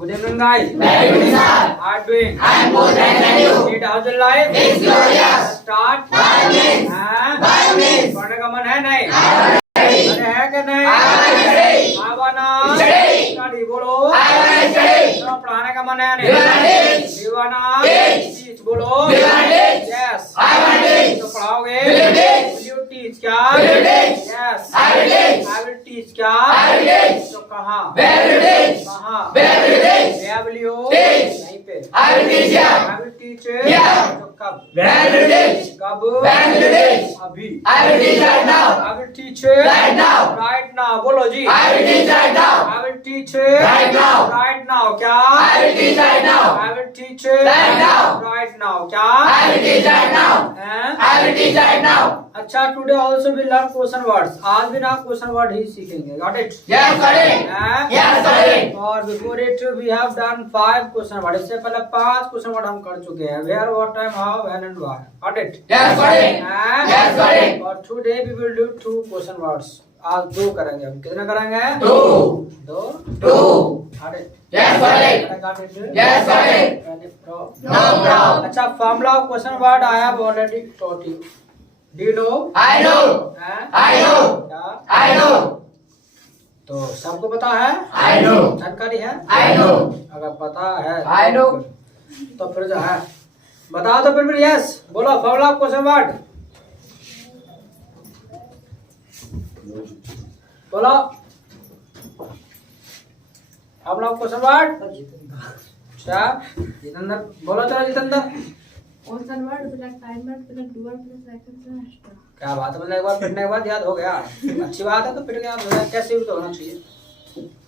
Good evening, guys. Very good, sir. How are you doing? I am good, thank you. Need how's your life? It's glorious. Start. By means. हाँ? By means. पढ़ने का मन है नहीं? I am ready. अरे है कि नहीं? I am ready. I wanna Study. study. बोलो. I wanna study. तो पढ़ाने का मन है You wanna नहीं? teach. You wanna Teach. teach. बोलो. You wanna teach. Yes. I wanna teach. तो पढ़ाओगे? Will you teach? Will you teach क्या? Will you teach? Yes. I will teach. I will teach क्या? I will teach. तो कहाँ? Where will you teach? कहाँ? Where will you teach? Where will you Teach. यहीं पे. I will teach here. I will teach Here. तो कब? Where will you teach? कब? When will you teach? अभी. I will teach right now. I will teach Right now. Right now. बोलो जी. I will teach right now. I will teach Right now. Right now क्या? I will teach right now. I will teach Right now. Right now क्या? I will teach right now. हैं? I will teach right now. अच्छा, today also we learn question words. आज भी ना question word ही सीखेंगे. Got it? Yes, sorry. Yes, sorry. और before it we have done 5 question word. इससे पहले 5 क्वेश्चन वर्ड हम कर चुके हैं. Where, what, time, how, when and why. Got it? Yes, sorry. Yes, sorry. और today we will do 2 question words. आज 2 करेंगे. हम कितने करेंगे? 2. 2. 2. Got it? Yes, sorry. Got it? Yes, sorry. No problem. अच्छा, formula of question word I have already taught you. Do you know? I know. I know. क्या? I know. तो सबको पता है? I know. जानकारी है? I know. अगर पता है I know. तो फिर जो है बताओ तो फिर यस बोलो. फॉर्मूला ऑफ क्वेश्चन वर्ड बोलो. Formula of question word. अच्छा जितेंद्र बोलो. चलो Jitendra. Question word plus time word plus doer plus second plus hashtag. क्या बात है. मतलब एक बार पिटने के बाद याद हो गया. अच्छी बात है. तो पिट गया तो कैसे भी तो होना चाहिए.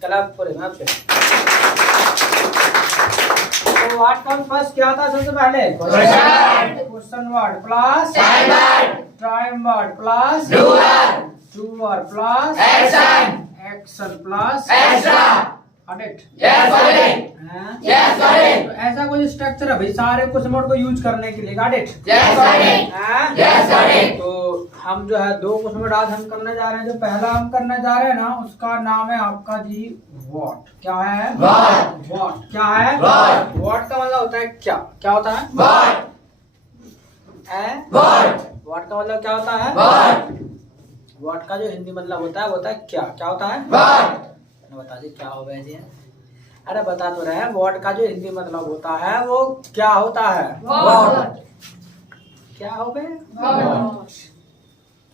कल आप पूरे में आपसे तो व्हाट कम फर्स्ट क्या था सबसे पहले? Question word plus time word plus doer plus action plus edit. Yes, sorry. Yes, sorry. तो ऐसा कोई स्ट्रक्चर है भाई सारे क्वेश्चन वर्ड को यूज करने के लिए. Got it? Yes, sorry. Yes, sorry. तो हम जो है 2 क्वेश्चन वर्ड आज हम करने जा रहे हैं. जो पहला हम करने जा रहे हैं ना उसका नाम है आपका जी व्हाट. क्या है? What? व्हाट. क्या है? What? व्हाट का मतलब होता है क्या. क्या होता है? What? What? व्हाट का मतलब क्या होता है? What? व्हाट का जो हिंदी मतलब होता है वो होता है क्या. क्या होता है? What? बता दी क्या हो वैसे. अरे बता तो रहे हैं. व्हाट का जो हिंदी मतलब होता है वो क्या होता है? What? क्या हो गए? What?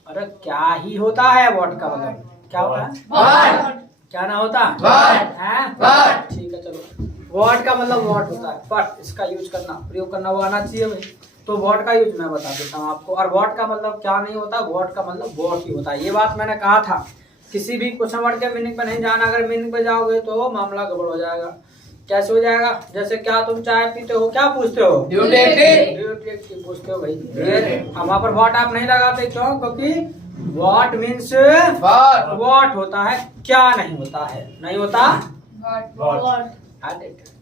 अरे क्या ही होता है. व्हाट का मतलब क्या होता है? What? क्या ना होता What? है? What? ठीक है चलो. व्हाट का मतलब व्हाट होता है बट इसका यूज करना प्रयोग करना वो आना चाहिए भाई. तो व्हाट का यूज मैं बता देता हूँ आपको. और व्हाट का मतलब क्या नहीं होता. व्हाट का मतलब व्हाट ही होता है. ये बात मैंने कहा था. किसी भी क्वेश्चन वर्ड के मीनिंग पे नहीं जाना. अगर मीनिंग पे जाओगे तो मामला गड़बड़ हो जाएगा. कैसे हो जाएगा? जैसे क्या तुम चाय पीते हो क्या पूछते हो? You take it. Do you take tea पूछते हो भाई. हम वहाँ पर व्हाट आप नहीं लगाते. क्यों? क्योंकि व्हाट मीन्स What? व्हाट होता है क्या नहीं होता है. नहीं होता. What?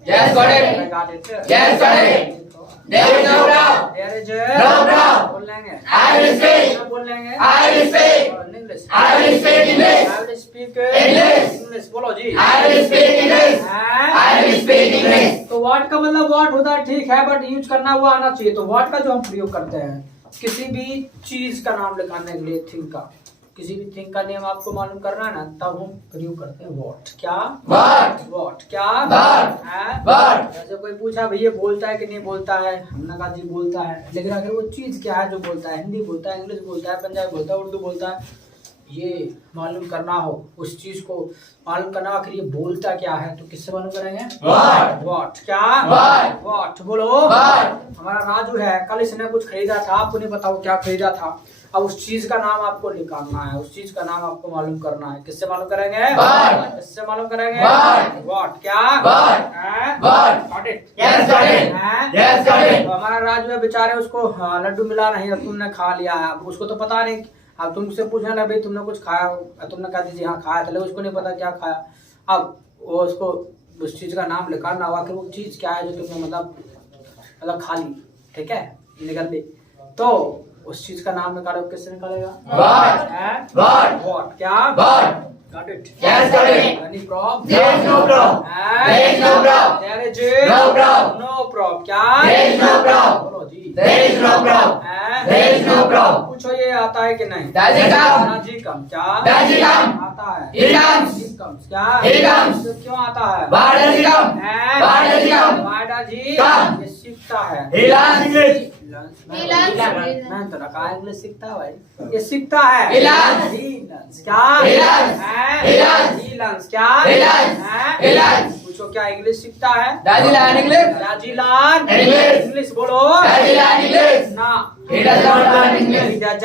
Yes, got it. Yes, got it. There is no doubt. There is No doubt. बोल लेंगे. I will speak. बोल लेंगे. I will speak. English. I will speak English. I will speak English. English. बोलो जी. I will speak English. हैं? I will speak English. तो what का मतलब what होता है ठीक है बट यूज करना वो आना चाहिए. तो व्हाट का जो हम प्रयोग करते हैं किसी भी चीज का नाम लिखाने के लिए. थिंग का किसी भी थिंग का नेम आपको मालूम करना है ना तब हम प्रयोग करते हैं व्हाट. क्या? What? व्हाट. क्या? What? हैं? What? जैसे कोई पूछा भैया बोलता है कि नहीं बोलता है. हमने कहा जी बोलता है. लेकिन आखिर वो चीज क्या है जो बोलता है. हिंदी बोलता है, इंग्लिश बोलता है, पंजाबी बोलता है, उर्दू बोलता है. ये मालूम करना हो उस चीज को मालूम करना आखिर ये बोलता क्या है तो किससे मालूम करेंगे? What? व्हाट. क्या? What? व्हाट. बोलो. What? हमारा राजू है कल इसने कुछ खरीदा था. आपको नहीं पता वो क्या खरीदा था. अब उस चीज का नाम आपको निकालना है. उस चीज का नाम आपको मालूम करना है. किससे मालूम करेंगे? What? किससे मालूम करेंगे? What? व्हाट. क्या? What? हैं? What? Got it? Yes, got it. हैं? Yes, got it. तो हमारा राजू है बेचारे उसको लड्डू मिला नहीं. अब तुमने खा लिया है. अब उसको तो पता नहीं. अब तुमसे पूछने लगे भाई तुमने कुछ खाया. तुमने कहा दीजिए हाँ खाया था. लेकिन उसको नहीं पता क्या खाया. अब वो उसको उस चीज का नाम लिखाना हुआ कि वो चीज क्या है जो तुमने मतलब खा ली. ठीक है निकल ली. तो उस चीज का नाम निकालो. किससे निकालेगा? What? हैं? What? व्हाट. क्या? What? Got it? Yes, got it. Any prob? There is no prob. There is no prob. There is No prob. no prob. क्या? There is no prob. बोलो जी। There is no prob. There is no prob. पूछो ये आता है कि नहीं? Does it come? जी कम क्या? Does it come? आता है। It comes. It comes क्या? It comes. तो क्यों आता है? Why does it come? Why does it come? Why does he? Come. ये सीखता है। He learns English. He learns. मैं तो रखा इंग्लिश सीखता है भाई। ये सीखता है। He learns. He learns क्या? He learns. He learns. He learns क्या? He learns. He learns. पूछो क्या इंग्लिश सीखता है? Does he learn English? Does he learn English. English बोलो। Does he learn English? ना। He does not learn English. He does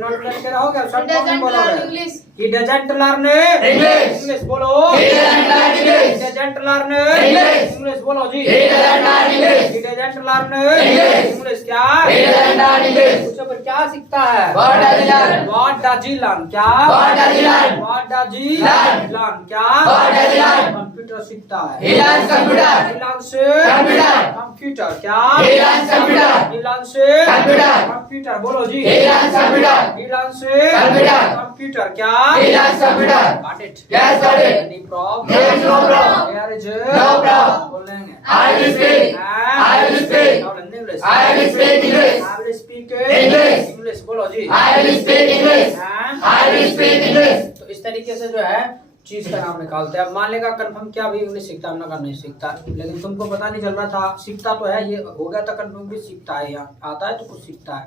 not learn क्या रहोगे? He doesn't learn English. He doesn't learn English. English बोलो। He doesn't learn He English. doesn't learn English. English बोलो जी। He doesn't learn English. He doesn't learn English. English क्या? He doesn't learn English. पूछो पर क्या सीखता है? What does he learn? What does he learn क्या? What does he learn? What does he Learn. learn क्या? What does he learn? Computer सीखता है। He learns computer. He learns Computer. Computer क्या? He learns computer. He learns Computer. Computer बोलो जी। He learns computer. He learns Computer. Computer क्या? He learns computer. Got it? Yes, got it. Any problem? There is no problem. There is No problem. बोलेंगे। I will speak. I will speak. Now in English. I will speak English. I will speak English. English बोलो जी। I will speak English. हाँ? I will speak English. तो इस तरीके से जो है चीज का नाम निकालते हैं। अब मान लेगा कंफर्म क्या भी इंग्लिश सीखता है, हमने कहा नहीं सीखता, लेकिन तुमको पता नहीं चल रहा था। सीखता तो है, ये हो गया था कंफर्म भी सीखता है, यहाँ आता है तो कुछ सीखता है।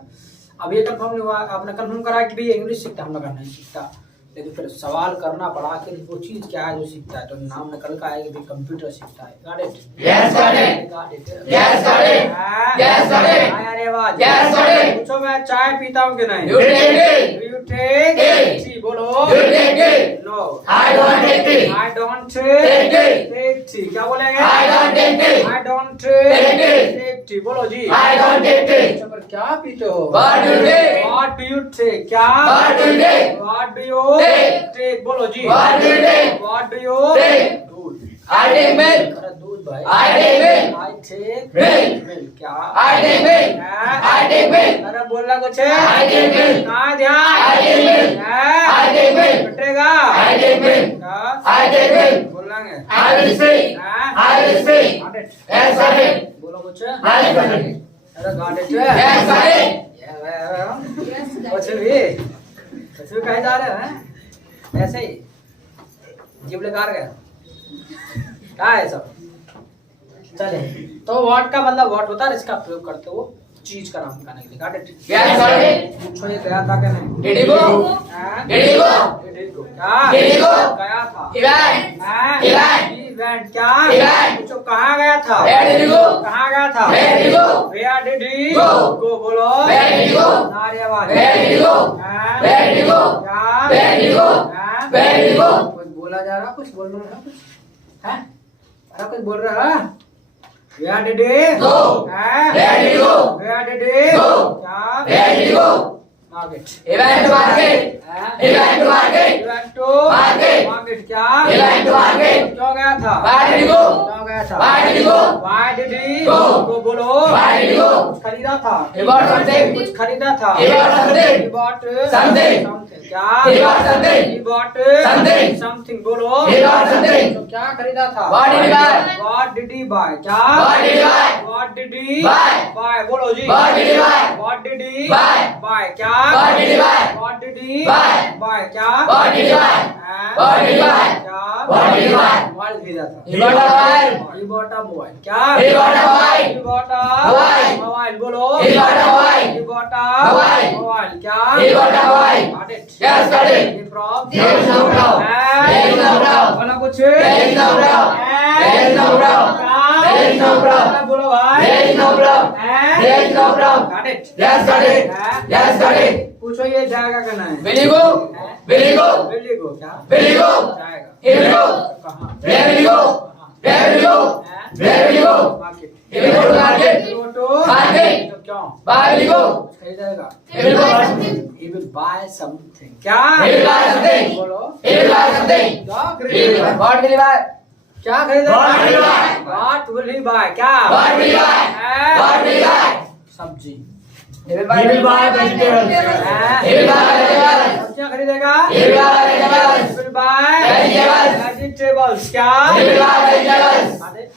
अब ये कंफर्म नहीं हुआ, आपने कंफर्म करा कि भी इंग्लिश सीखता, हमने कहा नहीं सीखता, लेकिन फिर सवाल करना पड़ा कि वो चीज क्या है जो सीखता है, तो नाम निकल का है कि भाई कंप्यूटर सीखता है। Got it? Yes, got it. Got it. Yes, got it. हाँ? Yes, got it. हाँ, अरे वाह। Yes, got it. पूछो मैं चाय पीता हूँ कि नहीं? You take it. Do you take Take. tea? बोलो। You take it. No. I don't take tea. I don't Take it. take tea. क्या बोलेंगे? I don't take tea. I don't Take it. take tea. बोलो जी। I don't take tea. अच्छा, पर क्या पीते हो? What do you take? What do you take? क्या? What do you take? What do you Take. take? बोलो जी। What do you take? What do you Take. दूध। I take milk. अरे दूध भाई। I take milk. I take Milk. milk। क्या? I take milk. हाँ? I take milk. अरे बोलना कुछ है? I take milk. कहाँ ध्यान? I take milk. हाँ? I take milk. बटेगा? I take milk. हाँ? I take milk. बोलेंगे। I will speak. हाँ? I will speak. Got it? Yes, got it. बोलो कुछ। I got it. अरे got it? Yes, got it. Yes, कुछ भी कहे जा रहे हैं ऐसे ही जीव लेकर गया क्या है सब। चले तो व्हाट का मतलब व्हाट होता है, इसका प्रयोग करते हो चीज का नाम बताने के लिए। Got it? Yes, got it. पूछो ये गया था क्या नहीं? Did he go? हाँ? Did he go? Did he go? क्या? Did he go? गया था। He went. हाँ? He went. He went क्या? He went. पूछो कहाँ गया था? Where did he go? कहाँ गया था? Where did he go? Where did he Go. go? बोलो। Where did he go? नारी आवाज। Where did he go? हाँ? Where did he go? क्या? Where did he go? हाँ? Where did he go? कुछ बोला जा रहा, कुछ बोल रहा कुछ है? अरे कुछ बोल रहा है? Where did he Go. हैं? Where did he go? Where did he Go. क्या? Where did he go? Market. He went to market. हैं? He went to market. He went to Market. market क्या? He went to market. क्यों गया था? Why did he go? क्यों गया था? Why did he go? Why did he Go. go बोलो। Why did he go? कुछ खरीदा था। He bought something. कुछ खरीदा था। He bought something. He bought Something. क्या? He bought something. He bought Something. something बोलो। He bought something. तो क्या खरीदा था? What did he buy? What did he buy? क्या? What did he buy? What did he Buy. buy? बोलो जी। What did he buy? What did he Buy. buy? क्या? What did he buy? What did he Buy. buy? क्या? What did he buy? हैं? What did he buy? क्या? What did he buy? Mobile खरीदा था। He bought a mobile. He bought a mobile। क्या? He bought a mobile. He bought a Mobile. mobile बोलो। He bought a mobile. He bought a Mobile. mobile। क्या? He bought a mobile. Got it? Yes, got it. Any problem? There is no problem. There is no problem. बोला कुछ? There is no problem. There is no problem. There is no problem. बोलो भाई। There is no problem. There is no problem. Got it? Yes, got it. Yes, got it. पूछो ये जाएगा क्या नहीं? Will he go? Will he go? Will he go क्या? Will he go? जाएगा। He will go. कहाँ? Where will he go? Where will he go? Where will he go? Market. He will go to market. Go to Market. तो क्यों? Why will he go? खरीदेगा। He will go buy something. He will buy something। क्या? He will buy something. बोलो। He will buy something. क्या He will खरीदेगा? buy. What will he buy? क्या खरीदेगा? What will he buy? What will he buy? क्या? What will he buy? हैं? What will he buy? सब्जी। He will buy vegetables. He will buy vegetables. सब्जियां खरीदेगा। He will buy vegetables. He will buy Vegetables. vegetables। क्या? He will buy vegetables.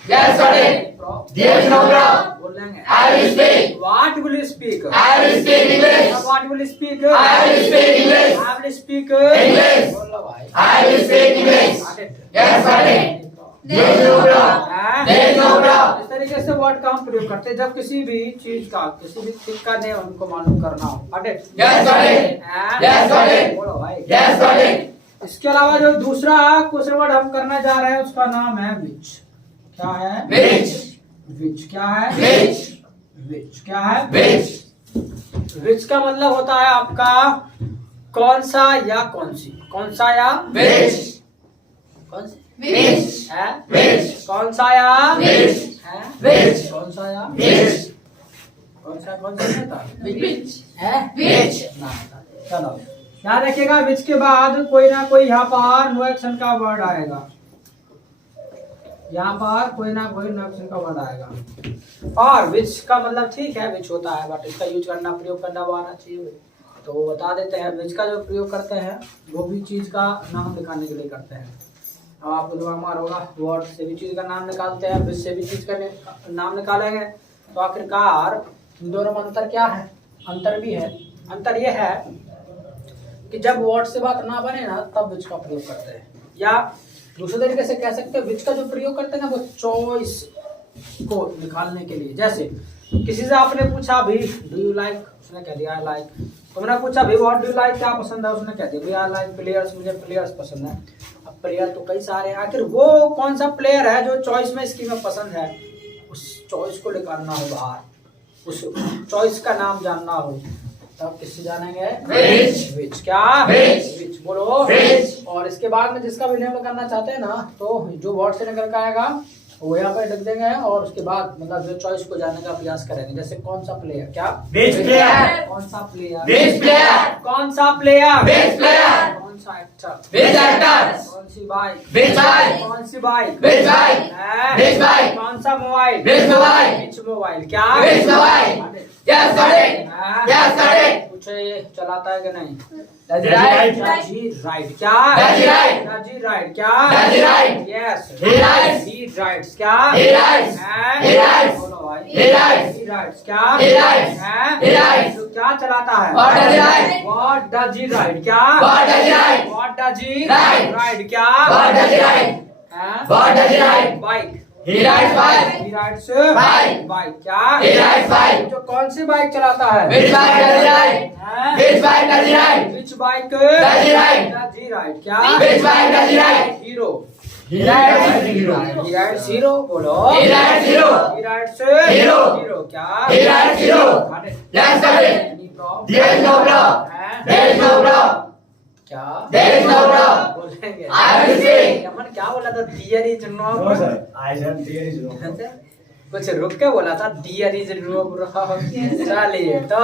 Yes, got it. There is no problem. बोल लेंगे। I will speak. What will you speak? I will speak English. What will you speak? I will speak English. I will speak English. बोल लो भाई। I will speak English. Got it? Yes, got it. There is no problem. हाँ? There is no problem. इस तरीके से word का हम प्रयोग करते हैं जब किसी भी चीज का किसी भी थिंग का नेम हमको मालूम करना हो। Got it? Yes, got it. हाँ? Yes, got it. बोलो भाई। Yes, got it. इसके अलावा जो दूसरा क्वेश्चन वर्ड हम करने जा रहे हैं उसका नाम है विच। क्या है? Which? विच क्या है? Which? विच क्या है? Which? विच का मतलब होता है आपका कौन सा या कौन सी। कौन सा या Which? कौन सी Which? है? Which? कौन सा या Which? है? Which? कौन सा या Which? कौन सा नहीं था? Which? है? Which? ना चलो याद रखिएगा विच के बाद कोई ना कोई यहाँ पर नो एक्शन का वर्ड आएगा। यहाँ पर कोई ना कोई नो एक्शन का वर्ड आएगा। और विच का मतलब ठीक है विच होता है बट इसका यूज करना प्रयोग करना वो आना चाहिए। तो वो बता देते हैं विच का जो प्रयोग करते हैं वो भी चीज का नाम निकालने के लिए करते हैं। अब आपको दिमाग में होगा वर्ड से भी चीज का नाम निकालते हैं विच से भी चीज का नाम निकालेंगे। तो आखिरकार इन दोनों में अंतर क्या है? अंतर भी है। अंतर ये है कि जब वर्ड से बात ना बने ना तब विच का प्रयोग करते हैं, या दूसरे तरीके से कह सकते हैं विच का जो प्रयोग करते हैं ना वो चॉइस को निकालने के लिए। जैसे किसी से आपने पूछा भी डू यू लाइक, उसने कह दिया आई लाइक। तुमने पूछा भी व्हाट डू यू लाइक, क्या पसंद है, उसने कह दिया भाई आई लाइक प्लेयर्स, मुझे प्लेयर्स पसंद है। अब प्लेयर तो कई सारे हैं, आखिर वो कौन सा प्लेयर है जो चॉइस में इसकी में पसंद है, उस चॉइस को निकालना हो बाहर, उस चॉइस का नाम जानना हो तब किससे जानेंगे? Which? विच क्या? Which? विच बोलो। Which? और इसके बाद में जिसका भी नेम करना चाहते हैं ना तो जो वर्ड से निकल के आएगा वो यहाँ पे लिख देंगे और उसके बाद मतलब जो चॉइस को जानने का प्रयास करेंगे। जैसे कौन सा प्लेयर, क्या Which player? कौन सा प्लेयर, Which player? कौन सा प्लेयर, Which player? कौन सा एक्टर, Which actors? कौन सी बाइक, Which bike? कौन सी बाइक, Which bike? हैं? Which bike? कौन सा mobile, Which mobile? Which mobile, क्या Which mobile? Yes, got it. हैं? Yes, got it. पूछे ये चलाता है कि नहीं? That's right. जी राइट, क्या That's right. जी राइट, क्या That's right. Yes He rides. He rights, क्या He rides. हैं? He rides. बोलो भाई। He rides. ही राइट्स, क्या He rides. हैं? He rides. तो क्या चलाता है? What does he ride? What does he ride, क्या What does he ride? What does he Ride. ride, क्या What does he ride? हैं? What does he ride? Bike, He rides bike. He rides Bike. Bike, क्या He rides bike. जो कौन सी bike चलाता है? Which bike does he ride? हैं? Which bike does he ride? Which bike Does he ride? does he ride, क्या Which bike does he ride? Hero, He rides hero. he rides hero, बोलो He rides hero. he rides Hero. Hero, क्या He rides hero. Got it. Yes, got it. Any problem? There is no problem. हैं? There is no problem. क्या There is no problem. बोलेंगे? I will speak. Yemen क्या बोला था? Dear is no No, sir. I said there is no. कुछ रुक के बोला था dear is no problem। चलिए तो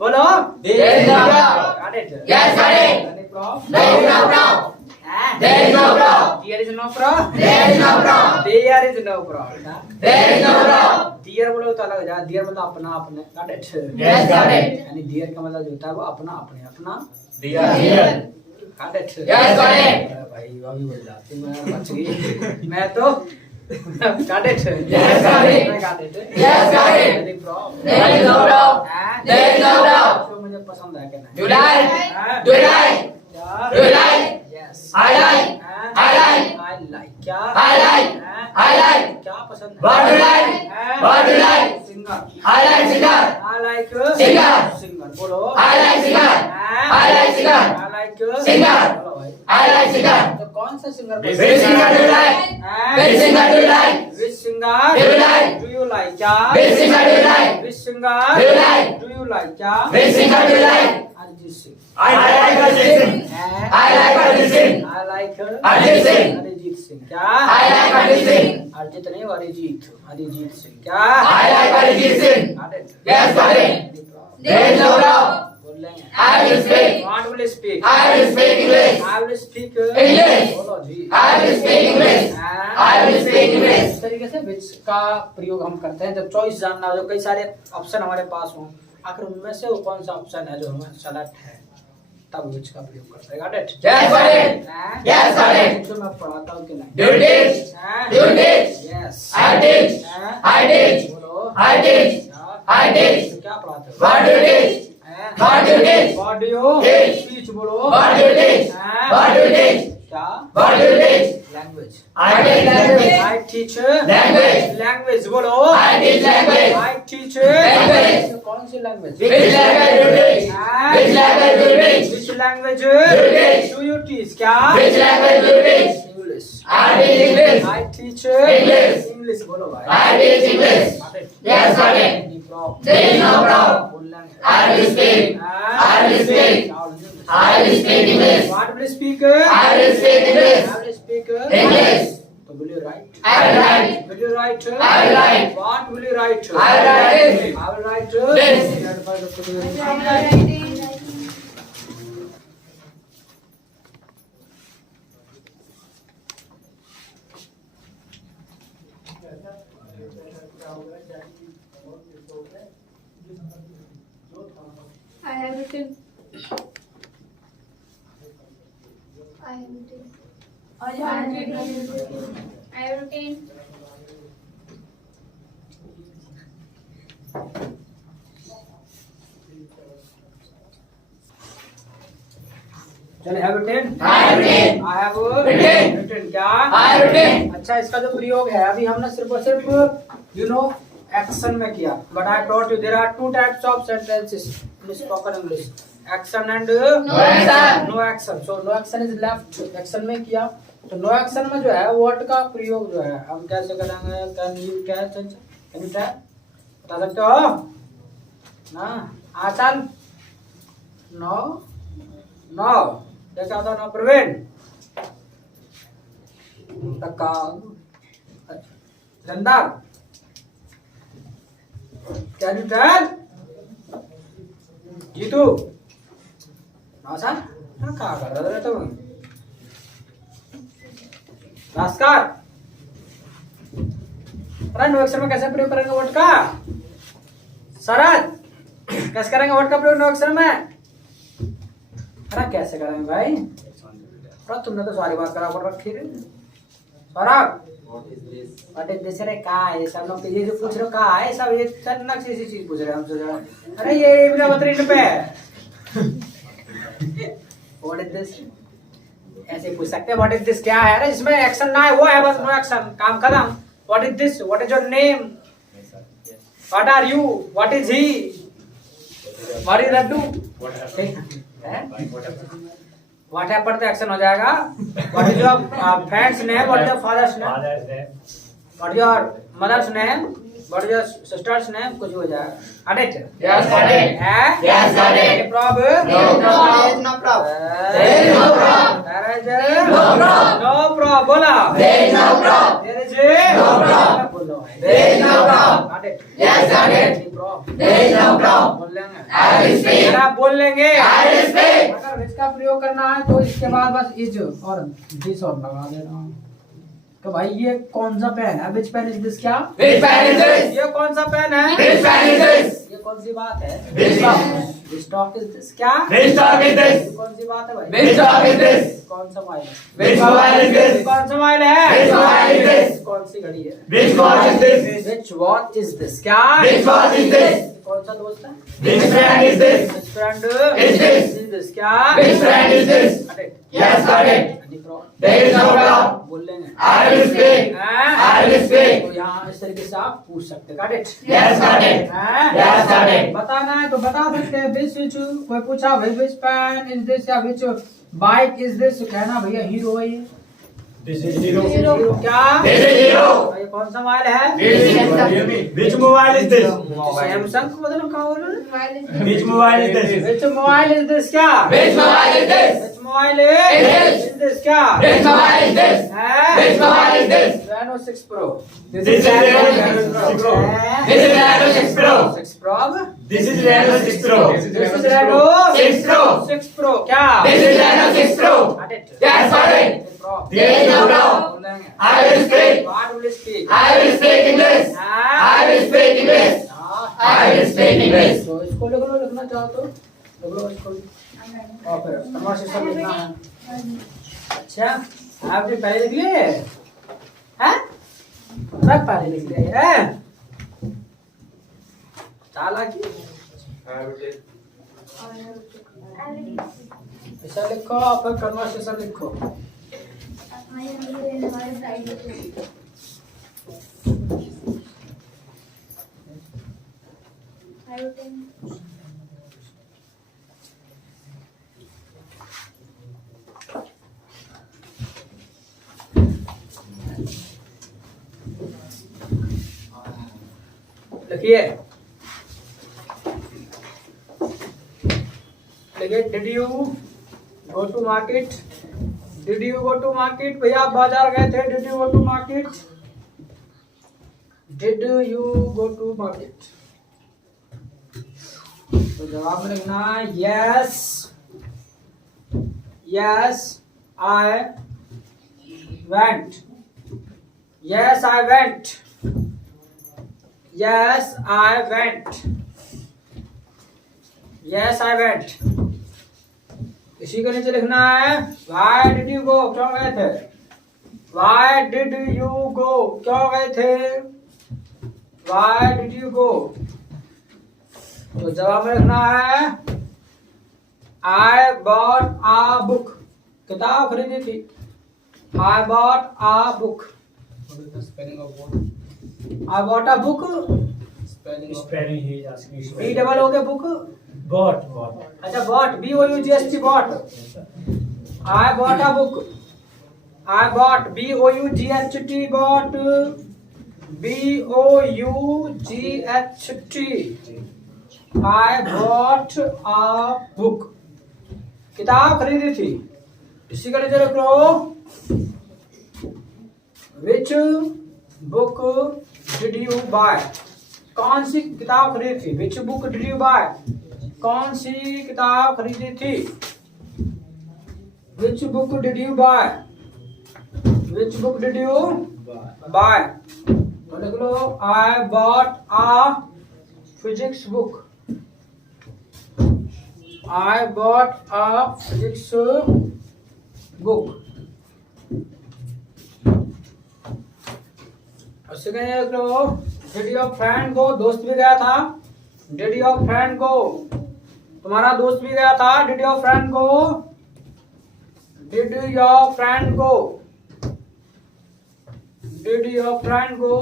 बोलो There is no problem. Got it. Yes, got it. Any problem? There is no problem. हैं? There is no problem. There is no problem। There is no problem. There is no problem। There is no problem. Dear बोलो तो अलग हो जाए। Dear मतलब अपना अपने, got it? Yes, got it. यानी डियर का मतलब जो होता है वो अपना अपने, अपना Here. got it? Yes, got it. अरे भाई वो भी बोल जाती, मैं बच गई। मैं तो got it? Yes, got it. मैं got it? Yes, got it. Any problem? There is no problem. हैं? There is no problem. जो मुझे पसंद है कि नहीं? Do you like? हैं? Do you like? क्या? Do you like? Yes। I like. हैं? I like. I like, क्या I like. हैं? I like. क्या पसंद है? What do you like? हैं? What do you like? Singer, I like singer. I like Singer. Singer, बोलो I like singer. हैं? I like singer. I like Singer. बोलो भाई। I like singer. तो कौन सा singer Which singer do you like? Which singer do you like? Which singer Do you like? Do you like, क्या Which singer do you like? Which singer Do you like? Do you like, क्या Which singer do you like? Arijit Singh, I like Arjit Singh. हैं? I like Arjit Singh. I like Arijit Singh. Arijit Singh, क्या I like Arjit Singh. Arijit नहीं अरिजीत, अरिजीत सिंह, क्या I like Arjit Singh. Got it? Yes, got it. There is no problem. बोल लेंगे। I will speak. What will you speak? I will speak English. I will speak English. बोलो जी। I will speak English. हैं? I will speak English. इस तरीके से which का प्रयोग हम करते हैं जब चॉइस जानना हो, जो कई सारे ऑप्शन हमारे पास हो, आखिर उनमें से वो कौन सा ऑप्शन है जो हमें सेलेक्ट है, तब which का प्रयोग करते हैं। Got it? Yes, got it. Yes, got it. तो मैं पढ़ाता हूँ कि नहीं? Do you teach? हाँ? Do you teach? Yes. I teach. हाँ? I teach. बोलो। I teach. हाँ? I teach. तो क्या पढ़ाते हो? What do you teach? हाँ? What do you teach? What do you Teach. teach? बोलो। What do you teach? हाँ? What do you teach? क्या? What do you teach? Language. I teach language. I teach Language. language. बोलो। I teach language. I teach Language. कौन सी language? Which language do you teach? हाँ? Which language do you teach? Which language teach? do you teach? क्या? Which language do you teach? English. I teach English. I teach English. English. बोलो भाई। I teach English. Yes, got it. There is no problem. I will speak. I will speak. I will speak English. What will you speak? I will speak English. I will speak English. So will you write? I will write. Will you write? I will write. What will you write? I will write this. I will write This. I'm writing. I have written. I have written. I have written. I have written. चलिए have written. I have written. I have Written. written. क्या? I have written. अच्छा, इसका जो प्रयोग है अभी हमने सिर्फ और सिर्फ एक्शन में किया, but I taught you there are two types of sentences in spoken English, action and No action. No action. So no action is left, action में किया, तो नो एक्शन में जो है व्हाट का प्रयोग जो है हम कैसे करेंगे? कैन यू ट्राई बता सकते हो ना? आसान। नो नो जैसे होता है नो प्रवीण टक्का धंधार कैन यू ट्राई जीतू आसान। हाँ, क्या कर रहे थे तुम? भास्कर अरे नो एक्शन में कैसे प्रयोग करेंगे वर्ड का? शरद कैसे करेंगे वर्ड का प्रयोग नो एक्शन में? अरे कैसे करेंगे भाई? अरे तुमने तो सारी बात करा कर रखी है। Saurabh what is this? अरे का है सब लोग ये जो पूछ रहे हो, का है सब ये चन्नक सी चीज पूछ रहे हैं हमसे। अरे ये बिना बतरीन पे व्हाट इज दिस ऐसे पूछ सकते हैं। व्हाट इज दिस क्या है? अरे इसमें एक्शन ना है, वो है बस नो एक्शन, काम खत्म। What is this? What is your name? What are you? What is he? What is laddoo? What है पढ़ते एक्शन हो जाएगा। What is your friend's name? What is your father's name? Father's name. What is your mother's name? What is your sister's name? कुछ हो जाएगा। अरे Yes, got it. है? Yes, got it. Problem? No problem. No problem. There is no problem. No problem. No problem. बोला There is no problem. There is No problem. बोलो There is no problem. got it? Yes, got it. There is no problem. बोल लेंगे। I will speak. अगर आप बोल लेंगे, I will speak. अगर इसका प्रयोग करना है तो इसके बाद बस इज और दिस और लगा देना तो भाई ये कौन सा पेन है? विच पेन इज दिस? क्या Which pen is this? ये कौन सा पेन है? Which pen is this? ये कौन सी बात है? Which dog? Which dog is this? क्या Which dog is ये this? कौन सी बात है भाई? Which dog is this? कौन सा मोबाइल है? Which mobile is ये this? कौन सा मोबाइल है? Which mobile is this? कौन सी घड़ी है? Which watch is this? Which watch is this? क्या Which watch is this? कौन सा दोस्त है? Which friend is this? Which friend Is this? Is this? क्या Which friend is this? अरे Yes, got it. any problem? There is no problem. बोल लेंगे। I will speak. हाँ? I will speak. तो यहाँ इस तरीके से आप पूछ सकते हैं। Got it? Yes, got it. हाँ? Yes, got it. बताना है तो बता सकते हैं। which कोई पूछा which pen is this या which bike is this, कहना भैया हीरो है ये। This is zero. हीरो क्या? This is zero. ये कौन सा मोबाइल है? This is Which mobile is this? Samsung को मतलब कहाँ बोल रहे हैं? Which mobile is this? which mobile is this? क्या Which mobile is this? which mobile is Is this? this? क्या Which mobile is this? है? Which mobile is this? Reno 6 Pro. This is Reno 6 Pro. This is Reno 6 Pro. 6 Pro. This is Reno 6 Pro. This is Reno 6 Pro. 6 Pro. क्या? This is Reno 6 Pro. Got it. Yes, got it. Pro. There is no problem. बोलेंगे. I will speak. What will you speak? I will speak English. I will speak English. I will speak English. तो इसको लिख लो, लिखना चाहो तो लिख लो इसको, और फिर कन्वर्सेशन लिखना है। अच्छा, आपने पहले लिख लिए हैं? सब पहले लिख लिए हैं? चालाकी। ऐसा लिखो और फिर कन्वर्सेशन लिखो। लिखिए, did you go to market? Did you go to market? भैया आप बाजार गए थे? Did you go to market? Did you go to market? तो जवाब में लिखना yes, yes I went, yes I went, yes I went, yes I went. इसी के नीचे लिखना है वाई डिड यू गो? क्यों गए थे? वाई डिड यू गो? क्यों गए थे? वाई डिड यू गो? तो जवाब में लिखना है आई बॉट आ बुक। किताब खरीदी थी। I bought a book. I bought a book. Spelling he is asking. B double हो गया बुक। Bought. अच्छा bought, B O U G S T bought. I bought a book. I bought, B O U G H T bought, B O U G H T. I bought a book. किताब खरीदी थी। इसी का नीचे रख लो which book did you buy? कौन सी किताब खरीदी थी? Which book did you buy? कौन सी किताब खरीदी थी? Which book did you buy? Which book did you buy? तो लिख लो I bought a physics book. I bought a physics book. Second लिख लो डिड योर फ्रेंड गो? दोस्त भी गया था। Did your friend go? तुम्हारा दोस्त भी गया था। Did your friend go? Did your friend go? Did your friend go?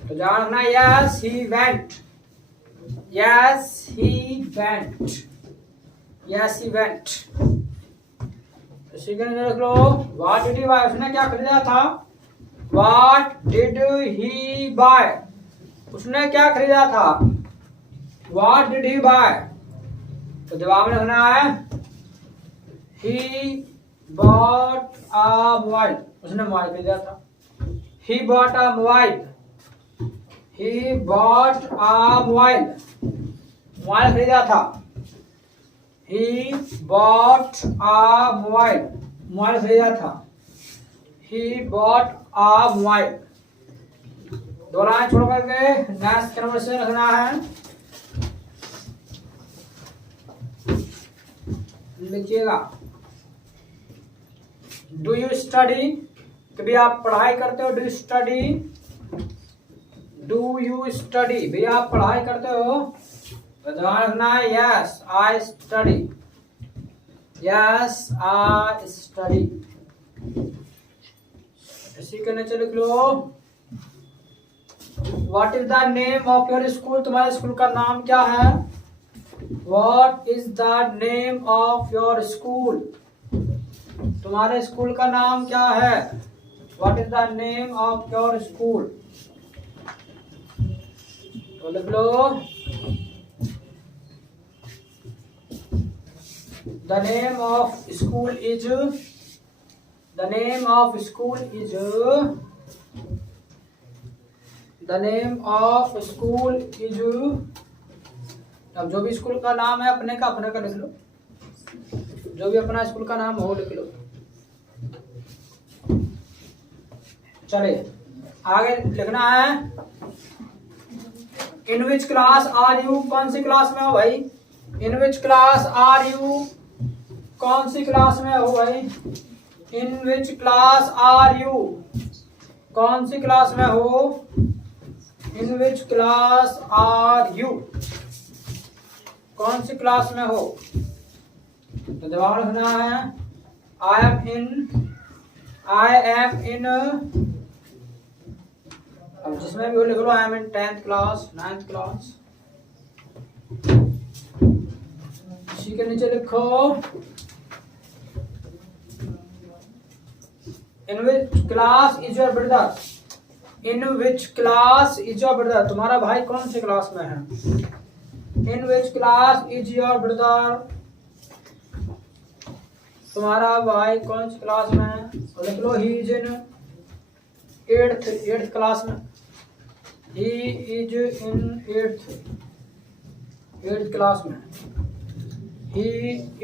तो ध्यान रखना yes he went, yes he went, yes he went. इसी के नीचे रख लो व्हाट डिड ही बाय? उसने क्या खरीदा था? What did he buy? उसने क्या खरीदा था? What did he buy? तो जवाब में लिखना है ही बॉट अ मोबाइल। उसने मोबाइल खरीदा था। He bought a mobile, he bought a mobile. Mobile खरीदा था। He bought a mobile, mobile खरीदा था। He bought a mobile. दो लाइन छोड़ करके नेक्स्ट कन्वर्सेशन रखना है। लिखिएगा डू यू स्टडी? कभी आप पढ़ाई करते हो? Do you study? Do you study? भैया आप पढ़ाई करते हो? तो ध्यान रखना है yes I study, yes I study. इसी के नीचे लिख लो what is the name of your school? तुम्हारे स्कूल का नाम क्या है? What is the name of your school? तुम्हारे स्कूल का नाम क्या है? What is the name of your school? तो लिख लो the name of school is, the The name of school is अब जो भी स्कूल का नाम है अपने का लिख लो, जो भी अपना स्कूल का नाम हो लिख लो। चलिए आगे लिखना है in which class are you, कौन सी क्लास में हो भाई? इन विच क्लास आर यू, कौन सी क्लास में हो भाई? इन विच क्लास आर यू, कौन सी क्लास में हो? इन विच क्लास आर यू, कौन सी क्लास में हो? तो जवाब लिखना है आई एम इन, अब जिसमें भी हो लिख लो I am in 10th class, 9th class. इसी के नीचे लिखो in which class is your brother, in which class is your brother, तुम्हारा भाई कौन सी क्लास में है? In which class is your brother, तुम्हारा भाई कौन सी क्लास में है? और लिख लो he is in 8th class में, he is in 8th class में, ही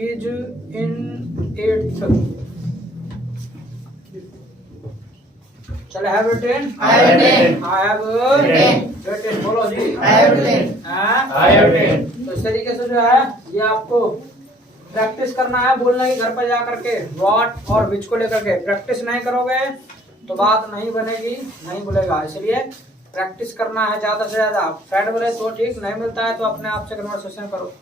इज इन 8th। चलो have written, I have written, I have written, बोलो जी, I have written, हाँ? I have written। तो इस तरीके से जो है ये आपको प्रैक्टिस करना है बोलने की, घर पर जा करके व्हाट और विच को लेकर के। प्रैक्टिस नहीं करोगे तो बात नहीं बनेगी, नहीं बोलेगा, इसलिए प्रैक्टिस करना है ज़्यादा से ज़्यादा। फ्रेंड बोले तो ठीक, नहीं मिलता है तो अपने आप से कन्वर्सेशन करो,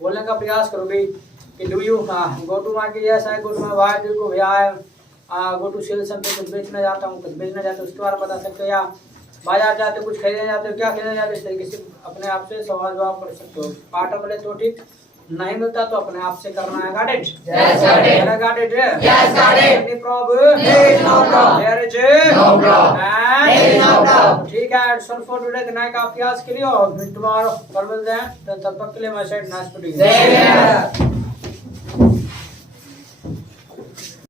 बोलने का प्रयास करो भी कि do you go to market, yes I go to my, why do you go to sell something, कुछ बेचना जाता हूँ, कुछ बेचना जाता हूँ, उसके बारे में बता सकते हो, या बाजार जाते हो कुछ खरीदने जाते हो, क्या खरीदने जाते हो, इस तरीके से अपने आप से सवाल जवाब कर सकते हो। पार्ट बोले तो ठीक, नहीं मिलता तो अपने आप से करना है। Got it? Yes, got it. Got it? Yes, got it. Any problem? There is no problem. There is No problem. And There is no problem. ठीक है, that's all for today। Night का अभ्यास के लिए और tomorrow कल मिलते हैं, तो तब तक के लिए मैं side nice to Same here.